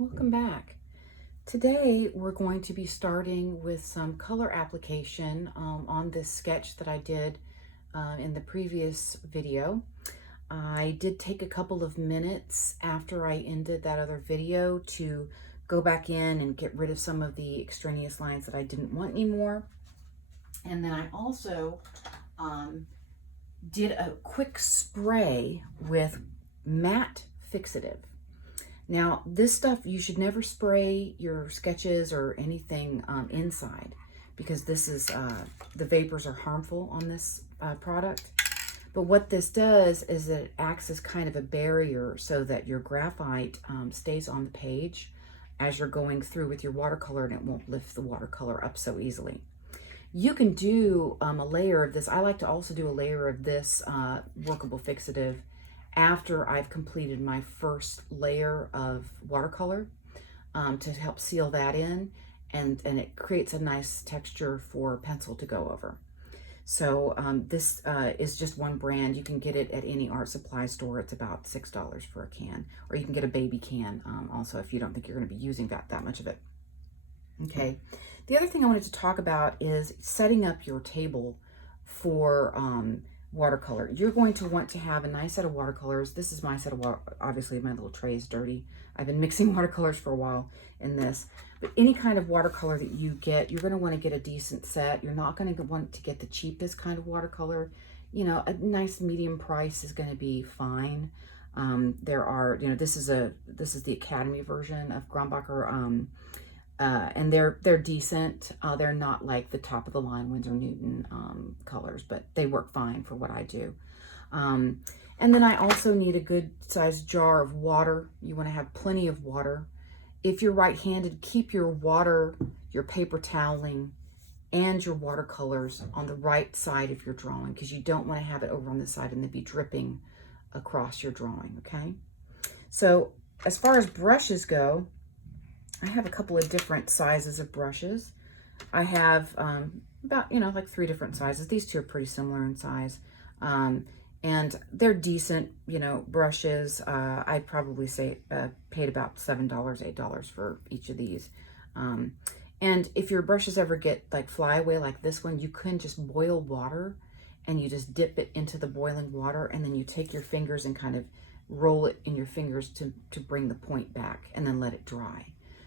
Welcome back. Today we're going to be starting with some color application on this sketch that I did in the previous video. I did take a couple of minutes after I ended that other video to go back in and get rid of some of the extraneous lines that I didn't want anymore. And then I also did a quick spray with matte fixative. Now, this stuff, you should never spray your sketches or anything inside, because this is, the vapors are harmful on this product. But what this does is that it acts as kind of a barrier so that your graphite stays on the page as you're going through with your watercolor, and it won't lift the watercolor up so easily. You can do a layer of this. I like to also do a layer of this workable fixative after I've completed my first layer of watercolor to help seal that in, and it creates a nice texture for pencil to go over. So this is just one brand. You can get it at any art supply store. It's about $6 for a can, or you can get a baby can also if you don't think you're going to be using that much of it. Okay, the other thing I wanted to talk about is setting up your table for watercolor. You're going to want to have a nice set of watercolors. This is my set of obviously my little tray is dirty. I've been mixing watercolors for a while in this, but any kind of watercolor that you get, you're going to want to get a decent set. You're not going to want to get the cheapest kind of watercolor. You know, a nice medium price is going to be fine. There are, you know, this is the Academy version of Grumbacher. And they're decent. They're not like the top of the line Winsor Newton colors, but they work fine for what I do. And then I also need a good sized jar of water. You want to have plenty of water. If you're right-handed, keep your water, your paper toweling, and your watercolors on the right side of your drawing, because you don't want to have it over on this side and then be dripping across your drawing, okay? So as far as brushes go, I have a couple of different sizes of brushes. I have about, like 3 different sizes. These two are pretty similar in size. And they're decent, brushes. I'd probably say paid about $7, $8 for each of these. And if your brushes ever get like fly away like this one, you can just boil water and you just dip it into the boiling water, and then you take your fingers and kind of roll it in your fingers to bring the point back, and then let it dry.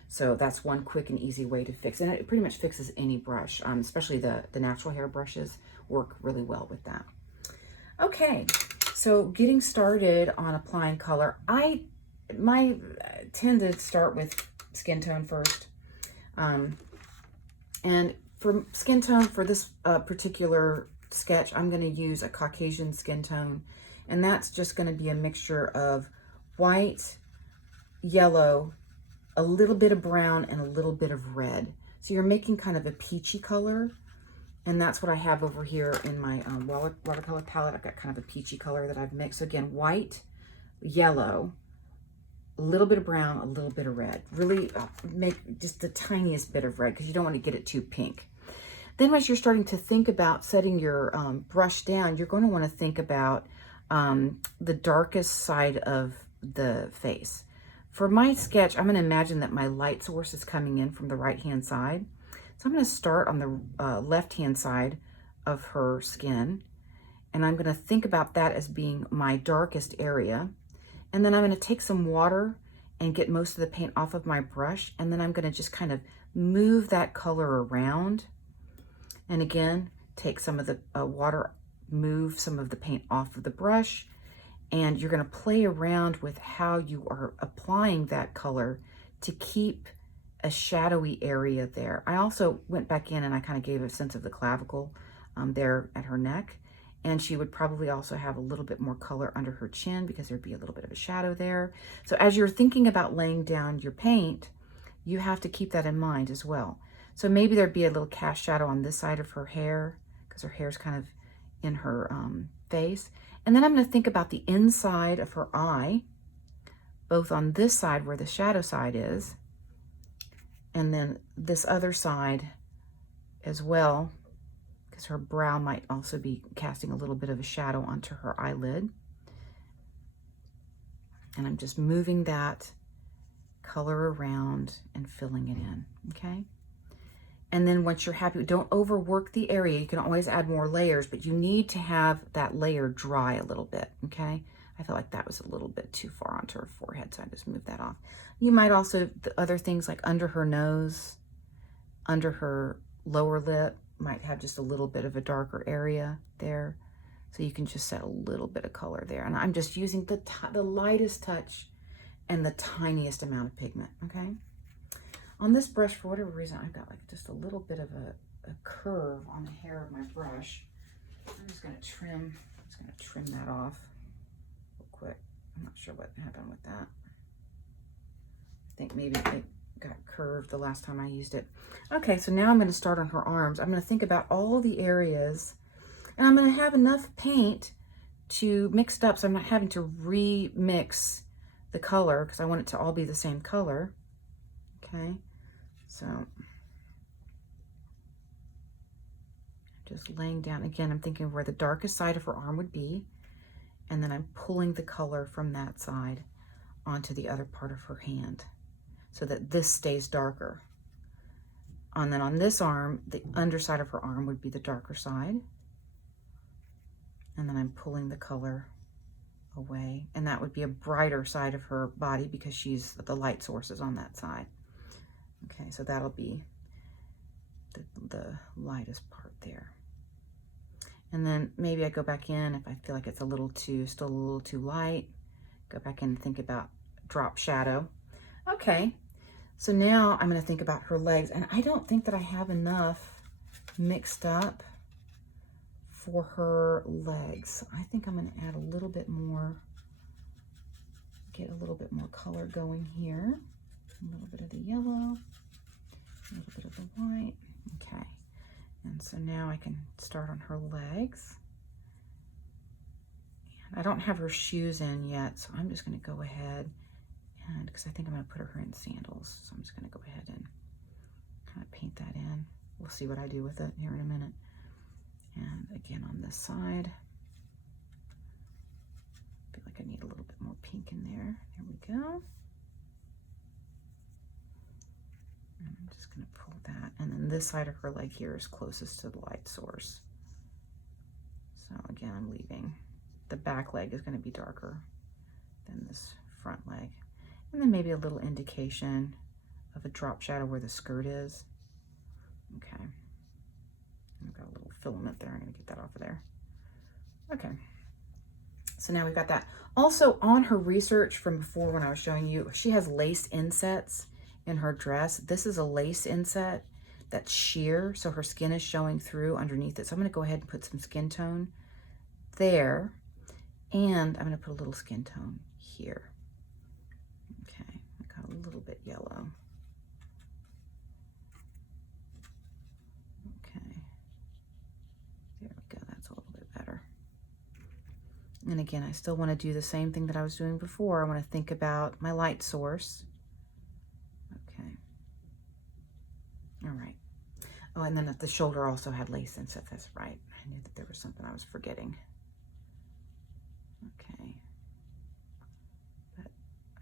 So that's one quick and easy way to fix, and it pretty much fixes any brush, especially the natural hair brushes work really well with that. Okay, so getting started on applying color, I tend to start with skin tone first. And for skin tone for this particular sketch, I'm going to use a Caucasian skin tone, and that's just going to be a mixture of white, yellow, a little bit of brown, and a little bit of red. So you're making kind of a peachy color, and that's what I have over here in my watercolor palette. I've got kind of a peachy color that I've mixed. So again, white, yellow, a little bit of brown, a little bit of red. Really make just the tiniest bit of red, because you don't want to get it too pink. Then as you're starting to think about setting your brush down, you're going to want to think about the darkest side of the face. For my sketch, I'm going to imagine that my light source is coming in from the right-hand side. So I'm going to start on the left-hand side of her skin, and I'm going to think about that as being my darkest area. And then I'm going to take some water and get most of the paint off of my brush, and then I'm going to just kind of move that color around. And again, take some of the water, move some of the paint off of the brush, and you're going to play around with how you are applying that color to keep a shadowy area there. I also went back in and I kind of gave a sense of the clavicle there at her neck, and she would probably also have a little bit more color under her chin because there'd be a little bit of a shadow there. So as you're thinking about laying down your paint, you have to keep that in mind as well. So maybe there'd be a little cast shadow on this side of her hair, because her hair's kind of in her face. And then I'm going to think about the inside of her eye, both on this side where the shadow side is, and then this other side as well, because her brow might also be casting a little bit of a shadow onto her eyelid. And I'm just moving that color around and filling it in, okay? And then once you're happy, don't overwork the area. You can always add more layers, but you need to have that layer dry a little bit, okay? I feel like that was a little bit too far onto her forehead, so I just moved that off. You might also, the other things like under her nose, under her lower lip, might have just a little bit of a darker area there. So you can just set a little bit of color there. And I'm just using the lightest touch and the tiniest amount of pigment, okay? On this brush, for whatever reason, I've got like just a little bit of a curve on the hair of my brush. I'm just gonna trim that off real quick. I'm not sure what happened with that. I think maybe it got curved the last time I used it. Okay, so now I'm gonna start on her arms. I'm gonna think about all the areas, and I'm gonna have enough paint to mixed up so I'm not having to remix the color because I want it to all be the same color. Okay, so just laying down, again, I'm thinking where the darkest side of her arm would be, and then I'm pulling the color from that side onto the other part of her hand so that this stays darker. And then on this arm, the underside of her arm would be the darker side. And then I'm pulling the color away, and that would be a brighter side of her body because the light source is on that side. Okay, so that'll be the lightest part there. And then maybe I go back in if I feel like it's still a little too light, go back in and think about drop shadow. Okay, so now I'm gonna think about her legs, and I don't think that I have enough mixed up for her legs. I think I'm gonna add a little bit more, get a little bit more color going here. A little bit of the yellow, a little bit of the white. Okay, and so now I can start on her legs. And I don't have her shoes in yet, so I'm just gonna go ahead and, because I think I'm gonna put her in sandals, so I'm just gonna go ahead and kind of paint that in. We'll see what I do with it here in a minute. And again, on this side, I feel like I need a little bit more pink in there. There we go. And I'm just gonna pull that. And then this side of her leg here is closest to the light source. So again, I'm leaving. The back leg is gonna be darker than this front leg. And then maybe a little indication of a drop shadow where the skirt is. Okay. I've got a little filament there. I'm gonna get that off of there. Okay. So now we've got that. Also on her research from before when I was showing you, she has lace insets in her dress. This is a lace inset that's sheer, so her skin is showing through underneath it. So I'm gonna go ahead and put some skin tone there, and I'm gonna put a little skin tone here. Okay, I got a little bit yellow. Okay, there we go, that's a little bit better. And again, I still wanna do the same thing that I was doing before. I wanna think about my light source. Okay, all right. Oh, and then the shoulder also had lace insets, that's right. I knew that there was something I was forgetting. Okay. But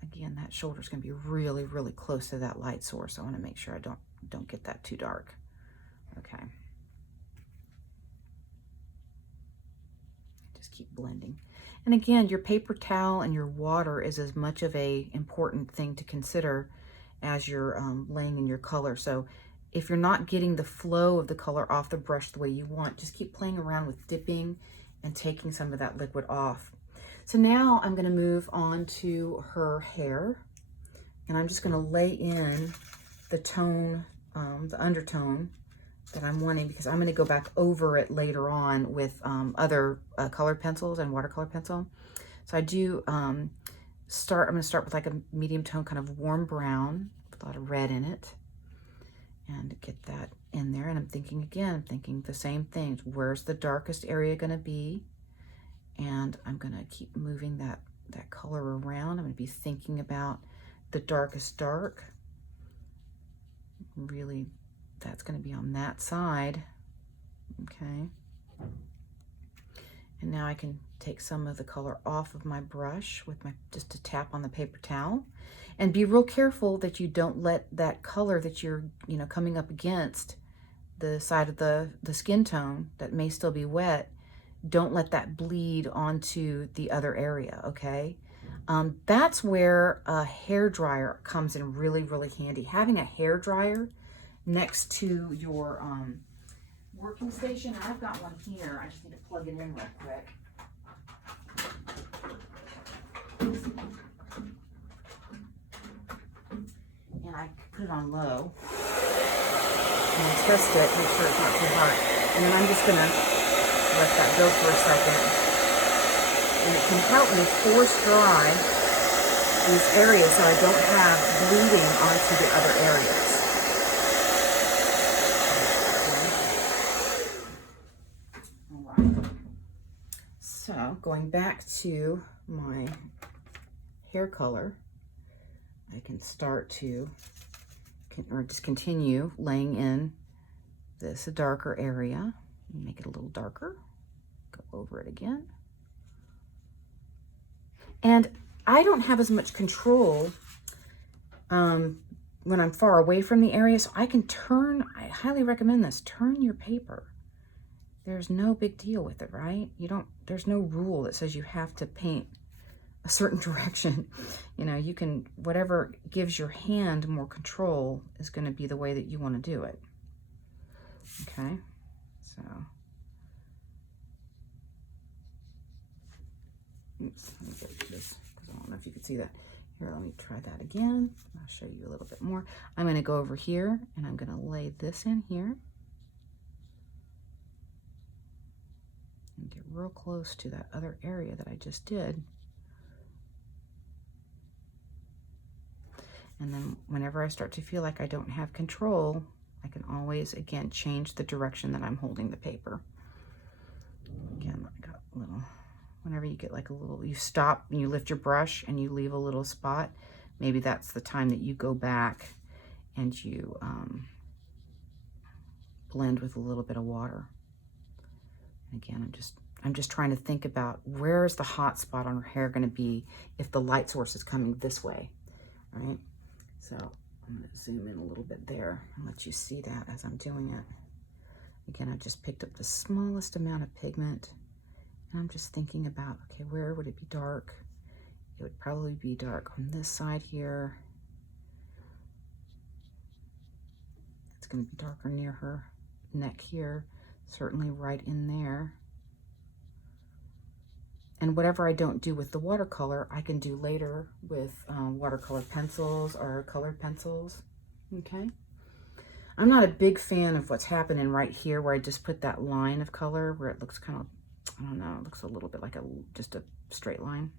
again, that shoulder is going to be really, really close to that light source. I want to make sure I don't get that too dark. Okay. Just keep blending. And again, your paper towel and your water is as much of a important thing to consider as you're laying in your color. So if you're not getting the flow of the color off the brush the way you want, just keep playing around with dipping and taking some of that liquid off. So now I'm going to move on to her hair, and I'm just going to lay in the tone, the undertone that I'm wanting, because I'm going to go back over it later on with other colored pencils and watercolor pencil. So I do I'm going to start with like a medium tone, kind of warm brown with a lot of red in it, and get that in there. And I'm thinking the same things. Where's the darkest area going to be? And I'm going to keep moving that color around. I'm going to be thinking about the darkest dark. Really, that's going to be on that side. Okay. And now I can take some of the color off of my brush with just a tap on the paper towel. And be real careful that you don't let that color that you're, you know, coming up against the side of the skin tone that may still be wet, don't let that bleed onto the other area, okay? That's where a hair dryer comes in really, really handy. Having a hair dryer next to your working station. I've got one here. I just need to plug it in real quick. And I put it on low. And I test it, make sure it's not too hot. And then I'm just gonna let that go for a second. And it can help me force dry these areas so I don't have bleeding onto the other areas. Okay. All right. So going back to my hair color, I can start to, or just continue laying in this darker area. Make it a little darker. Go over it again. And I don't have as much control when I'm far away from the area, so I can turn, I highly recommend this, turn your paper. There's no big deal with it, right? There's no rule that says you have to paint a certain direction. You know, you can, whatever gives your hand more control is going to be the way that you want to do it. Okay, so, oops, let me get this, because I don't know if you can see that. Here, let me try that again. I'll show you a little bit more. I'm going to go over here, and I'm going to lay this in here. And get real close to that other area that I just did. And then whenever I start to feel like I don't have control, I can always, again, change the direction that I'm holding the paper. Again, I got a little, whenever you get like a little, you stop and you lift your brush and you leave a little spot, maybe that's the time that you go back and you blend with a little bit of water. And again, I'm just trying to think about where is the hot spot on her hair going to be if the light source is coming this way, right? So I'm going to zoom in a little bit there and let you see that as I'm doing it. Again, I just picked up the smallest amount of pigment, and I'm just thinking about, okay, where would it be dark? It would probably be dark on this side here. It's going to be darker near her neck here, certainly right in there. And whatever I don't do with the watercolor, I can do later with watercolor pencils or colored pencils, okay? I'm not a big fan of what's happening right here where I just put that line of color where it looks kind of, I don't know, it looks a little bit like just a straight line.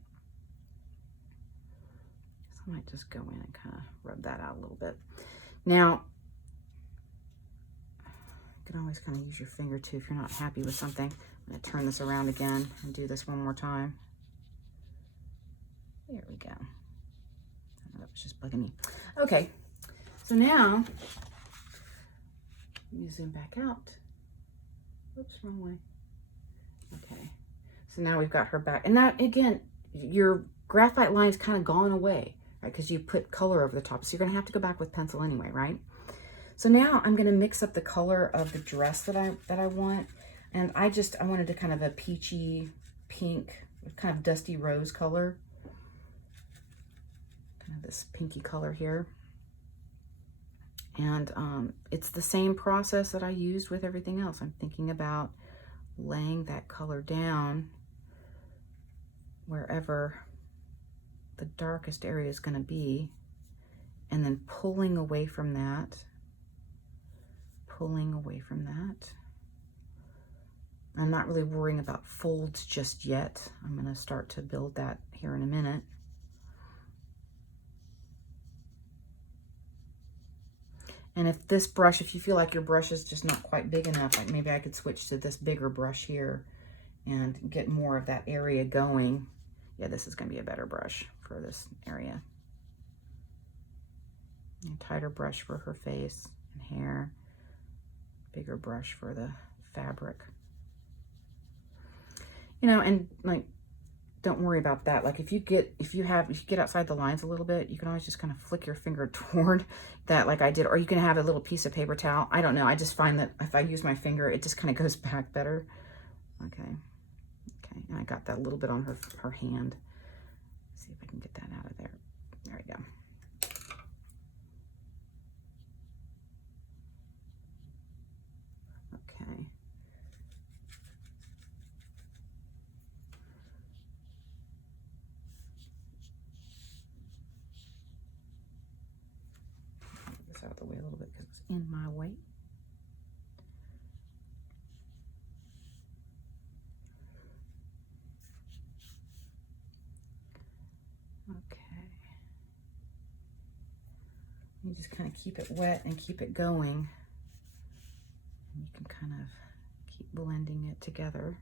So I might just go in and kind of rub that out a little bit. Now, you can always kind of use your finger too if you're not happy with something. I'm going to turn this around again and do this one more time. There we go. That was just bugging me. Okay, so now, let me zoom back out. Oops, wrong way. Okay, so now we've got her back. And that, again, your graphite line's kind of gone away, right? Because you put color over the top. So you're going to have to go back with pencil anyway, right? So now I'm going to mix up the color of the dress that I want. And I wanted to kind of a peachy pink, kind of dusty rose color. Kind of this pinky color here. And it's the same process that I used with everything else. I'm thinking about laying that color down wherever the darkest area is going to be, and then pulling away from that, pulling away from that. I'm not really worrying about folds just yet. I'm going to start to build that here in a minute. And if this brush, if you feel like your brush is just not quite big enough, like maybe I could switch to this bigger brush here and get more of that area going. Yeah, this is going to be a better brush for this area. A tighter brush for her face and hair. Bigger brush for the fabric. You know, and like don't worry about that. Like if you get outside the lines a little bit, you can always just kind of flick your finger toward that like I did, or you can have a little piece of paper towel. I don't know. I just find that if I use my finger, it just kind of goes back better. Okay. Okay. And I got that a little bit on her hand. Let's see if I can get that out of there. There we go. Okay. Get this out of the way a little bit because it's in my way. Okay. You just kind of keep it wet and keep it going. And you can kind of keep blending it together.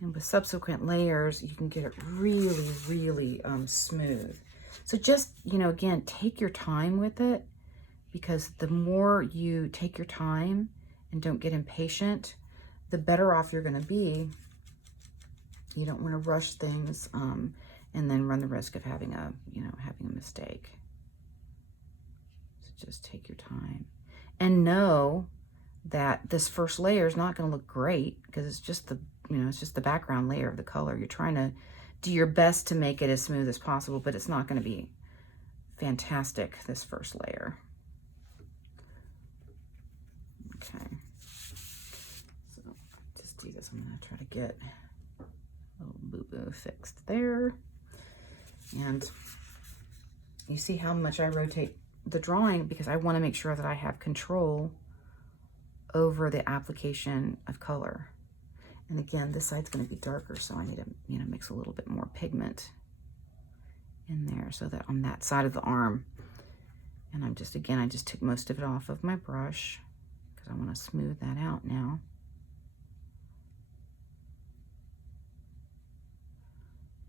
And with subsequent layers, you can get it really, really smooth. So just, you know, again, take your time with it, because the more you take your time and don't get impatient, the better off you're going to be. You don't want to rush things and then run the risk of having a mistake. So just take your time and know that this first layer is not going to look great because it's just the background layer of the color. You're trying to do your best to make it as smooth as possible, but it's not going to be fantastic, this first layer. Okay. So just do this. I'm going to try to get a little boo-boo fixed there. And you see how much I rotate the drawing because I want to make sure that I have control over the application of color. And again, this side's going to be darker, so I need to, mix a little bit more pigment in there so that on that side of the arm. And I just took most of it off of my brush because I want to smooth that out now.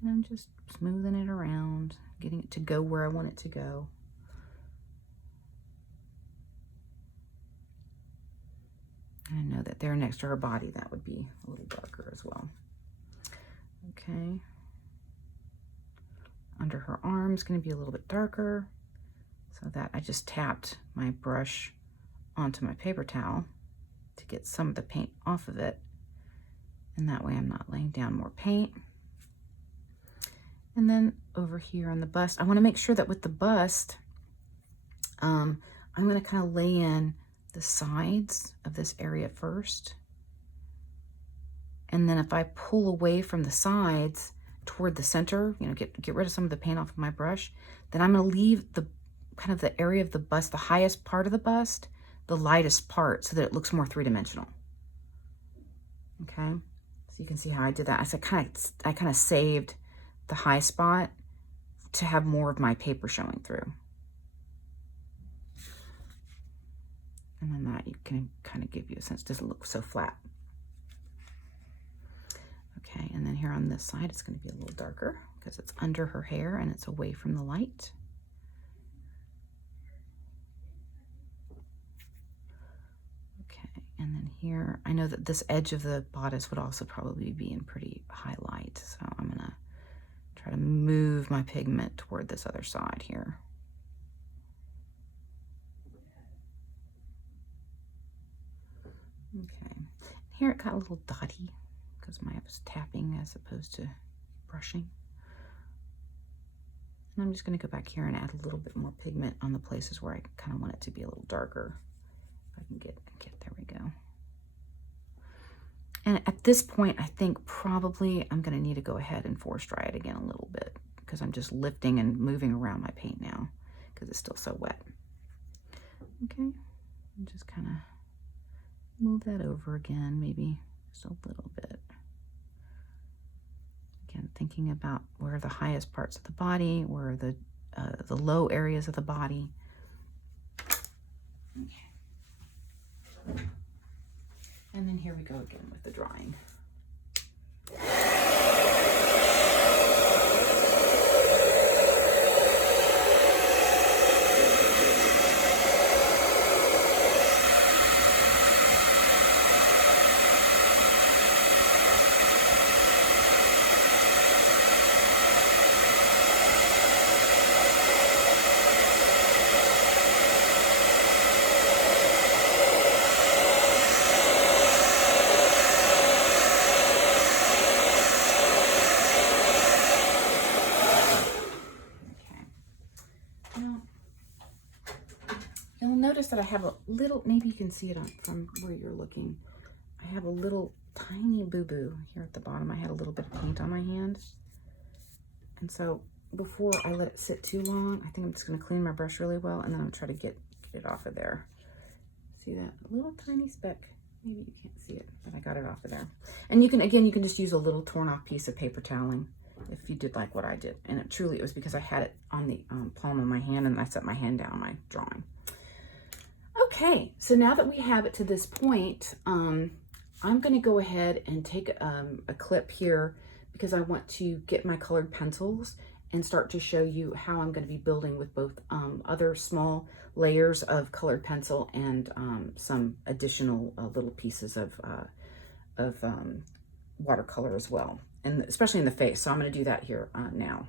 And I'm just smoothing it around, getting it to go where I want it to go. I know that there next to her body, that would be a little darker as well. Okay. Under her arm is going to be a little bit darker. So that I just tapped my brush onto my paper towel to get some of the paint off of it. And that way I'm not laying down more paint. And then over here on the bust, I want to make sure that with the bust, I'm going to kind of lay in the sides of this area first. And then if I pull away from the sides toward the center, get rid of some of the paint off of my brush, then I'm going to leave the kind of the area of the bust, the highest part of the bust, the lightest part, so that it looks more three-dimensional. Okay, so you can see how I did that. I kind of saved the high spot to have more of my paper showing through. And then that you can kind of give you a sense, it doesn't look so flat. Okay, and then here on this side, it's going to be a little darker because it's under her hair and it's away from the light. Okay, and then here, I know that this edge of the bodice would also probably be in pretty high light, so I'm going to try to move my pigment toward this other side here. Okay, here it got a little dotty because I was tapping as opposed to brushing. And I'm just going to go back here and add a little bit more pigment on the places where I kind of want it to be a little darker. If I can get there we go. And at this point, I think probably I'm going to need to go ahead and force dry it again a little bit because I'm just lifting and moving around my paint now because it's still so wet. Okay, and just kind of move that over again, maybe just a little bit. Again, thinking about where are the highest parts of the body, where are the low areas of the body. Okay. And then here we go again with the drawing. You'll notice that I have a little, maybe you can see it from where you're looking. I have a little tiny boo-boo here at the bottom. I had a little bit of paint on my hand. And so before I let it sit too long, I think I'm just gonna clean my brush really well, and then I'm trying to get it off of there. See that little tiny speck? Maybe you can't see it, but I got it off of there. And you can, again, you can just use a little torn off piece of paper toweling if you did like what I did. And it was because I had it on the palm of my hand, and I set my hand down my drawing. Okay, so now that we have it to this point, I'm gonna go ahead and take a clip here because I want to get my colored pencils and start to show you how I'm gonna be building with both other small layers of colored pencil and some additional little pieces of watercolor as well, and especially in the face. So I'm gonna do that here now.